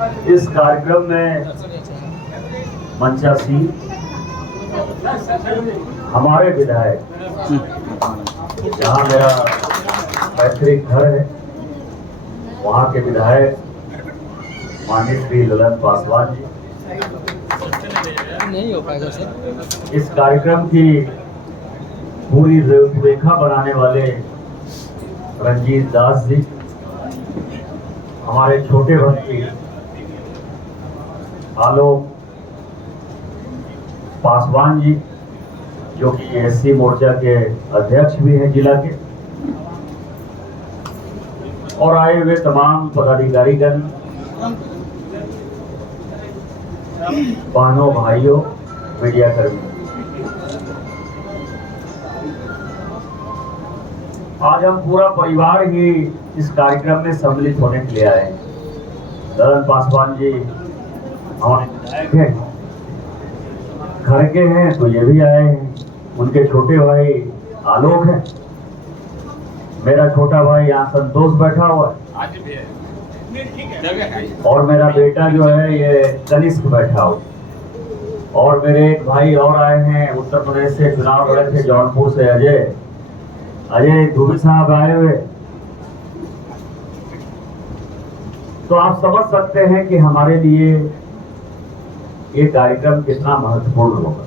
इस कार्यक्रम में मंचासी हमारे विधायक, जहाँ मेरा पैतृक घर है, वहाँ के विधायक माननीय श्री ललन पासवान जी, नहीं हो पाएगा सर। इस कार्यक्रम की पूरी रूपरेखा बनाने वाले रंजीत दास जी, हमारे छोटे भक्ति आलोक पासवान जी, जो कि एससी मोर्चा के अध्यक्ष भी हैं जिला के, और आए हुए तमाम पदाधिकारीगण, बहनों भाइयों, मीडिया कर्मी। आज हम पूरा परिवार ही इस कार्यक्रम में सम्मिलित होने के लिए आए हैं। ललन पासवान जी हमारे विधायक हैं, घर के हैं, तो ये भी आए हैं। उनके छोटे भाई आलोक हैं, मेरा छोटा भाई यहाँ संतोष बैठा हुआ है, और मेरा बेटा जो है ये कनिष्क बैठा हुआ, और मेरे एक भाई और आए हैं उत्तर प्रदेश से, चुनाव लड़े थे जौनपुर से, अजय दुबे साहब आए हुए। तो आप समझ सकते हैं कि हमारे लिए ये कार्यक्रम कितना महत्वपूर्ण होगा।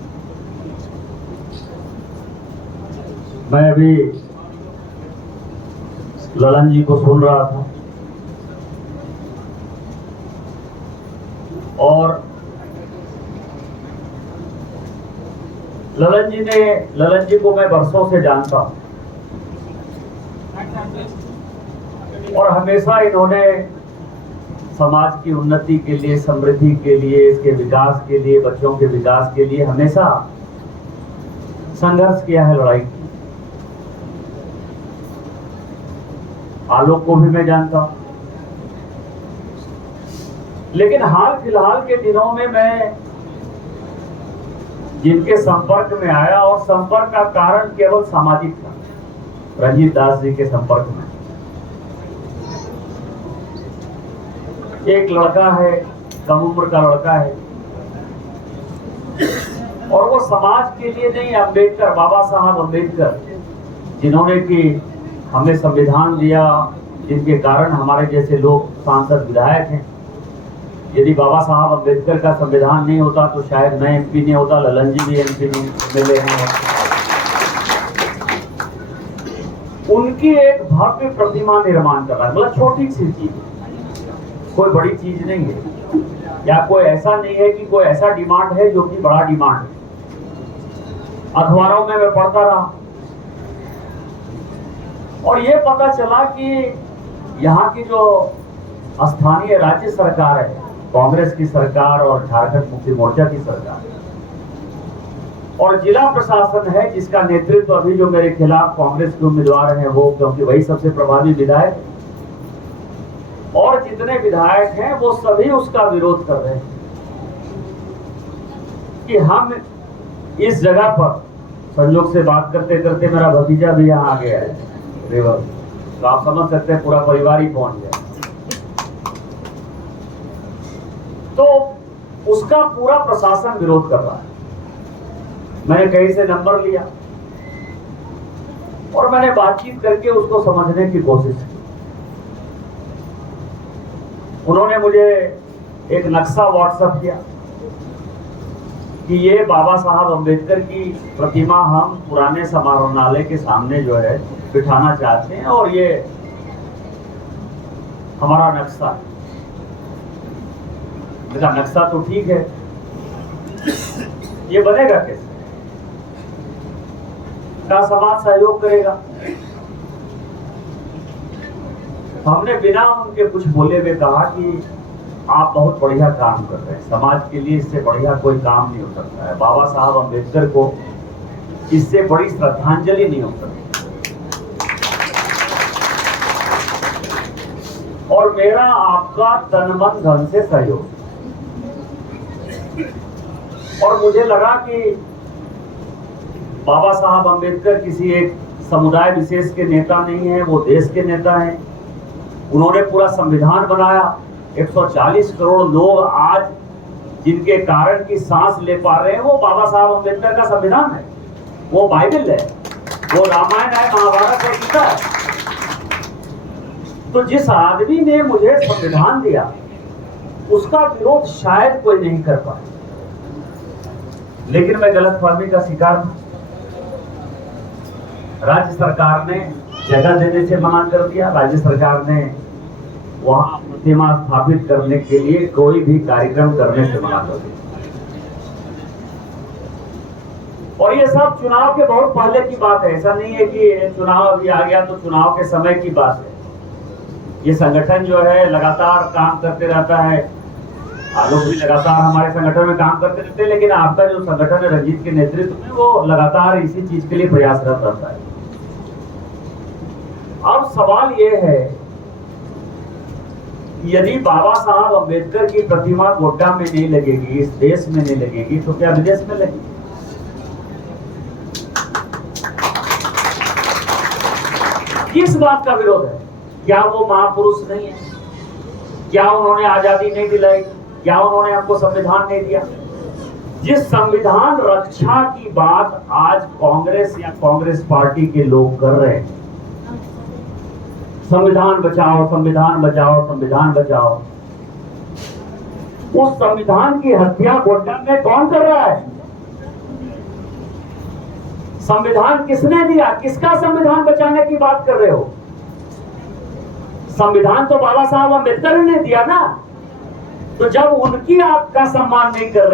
मैं अभी ललन जी को सुन रहा था, और ललन जी को मैं वर्षों से जानता हूं, और हमेशा इन्होंने समाज की उन्नति के लिए, समृद्धि के लिए, इसके विकास के लिए, बच्चों के विकास के लिए हमेशा संघर्ष किया है, लड़ाई की। आलोक को भी मैं जानता हूं, लेकिन हाल फिलहाल के दिनों में मैं जिनके संपर्क में आया, और संपर्क का कारण केवल सामाजिक था, रंजीत दास जी के संपर्क में। एक लड़का है, कम उम्र का लड़का है, और वो समाज के लिए नहीं, अम्बेडकर, बाबा साहब अम्बेडकर, जिन्होंने कि हमें संविधान दिया, जिनके कारण हमारे जैसे लोग सांसद विधायक हैं। यदि बाबा साहब अम्बेडकर का संविधान नहीं होता तो शायद मैं एमपी नहीं होता, ललन जी भी एमपी नहीं मिले हैं। उनकी एक भव्य प्रतिमा निर्माण कर रहा है, मतलब छोटी सी चीज, कोई बड़ी चीज नहीं है, या कोई ऐसा नहीं है कि कोई ऐसा डिमांड है जो कि बड़ा डिमांड है। अखबारों में मैं पढ़ता रहा, और ये पता चला कि यहाँ की जो स्थानीय राज्य सरकार है, कांग्रेस की सरकार और झारखंड मुक्ति मोर्चा की सरकार, और जिला प्रशासन है जिसका नेतृत्व अभी जो मेरे खिलाफ कांग्रेस के उम्मीदवार हैं वो, क्योंकि वही सबसे प्रभावी विधायक, और जितने विधायक हैं वो सभी उसका विरोध कर रहे हैं कि हम इस जगह पर, संयोग से बात करते करते मेरा भतीजा भी यहाँ आ गया है रेवर, तो आप समझ सकते हैं पूरा परिवार ही पहुंच गया, तो उसका पूरा प्रशासन विरोध कर रहा है। मैंने कहीं से नंबर लिया और मैंने बातचीत करके उसको समझने की कोशिश की। उन्होंने मुझे एक नक्शा व्हाट्सएप किया कि ये बाबा साहब अम्बेडकर की प्रतिमा हम पुराने समारोहनालय के सामने जो है बिठाना चाहते हैं, और ये हमारा नक्शा है। मेरा नक्शा तो ठीक है, ये बनेगा कैसे? क्या समाज सहयोग करेगा? हमने बिना उनके कुछ बोले हुए कहा कि आप बहुत बढ़िया काम कर रहे हैं, समाज के लिए इससे बढ़िया कोई काम नहीं हो सकता है, बाबा साहब अम्बेडकर को इससे बड़ी श्रद्धांजलि नहीं हो सकती। और मेरा आपका तन मन धन से सहयोग, और मुझे लगा कि बाबा साहब अम्बेडकर किसी एक समुदाय विशेष के नेता नहीं है, वो देश के नेता हैं। उन्होंने पूरा संविधान बनाया, 140 करोड़ लोग आज जिनके कारण की सांस ले पा रहे हैं, वो बाबा साहब अम्बेडकर का संविधान है, वो बाइबल है, वो रामायण है, महाभारत और गीता है। तो जिस आदमी ने मुझे संविधान दिया उसका विरोध शायद कोई नहीं कर पाए, लेकिन मैं गलतफहमी का शिकार हूं। राज्य सरकार ने जगह देने से मना कर दिया, राज्य सरकार ने वहां प्रतिमा स्थापित करने के लिए कोई भी कार्यक्रम करने से मना कर दिया। और ये सब चुनाव के बहुत पहले की बात है, ऐसा नहीं है कि चुनाव अभी आ गया तो चुनाव के समय की बात है। ये संगठन जो है लगातार काम करते रहता है, आलोक भी लगातार हमारे संगठन में काम करते रहते हैं, लेकिन आपका जो संगठन है रंजीत के नेतृत्व में, वो लगातार इसी चीज के लिए प्रयासरत रहता है। अब सवाल ये है, यदि बाबा साहब अम्बेडकर की प्रतिमा गोड्डा में नहीं लगेगी, इस देश में नहीं लगेगी, तो क्या विदेश में लगेगी? किस बात का विरोध है? क्या वो महापुरुष नहीं है? क्या उन्होंने आजादी नहीं दिलाई? क्या उन्होंने हमको संविधान नहीं दिया? जिस संविधान रक्षा की बात आज कांग्रेस या कांग्रेस पार्टी के लोग कर रहे हैं, संविधान बचाओ, संविधान बचाओ, संविधान बचाओ, उस संविधान की हत्या गोड्डा में कौन कर रहा है? संविधान किसने दिया? किसका संविधान बचाने की बात कर रहे हो? संविधान तो बाबा साहब अम्बेडकर ने दिया ना। तो जब उनकी आपका सम्मान नहीं कर रहे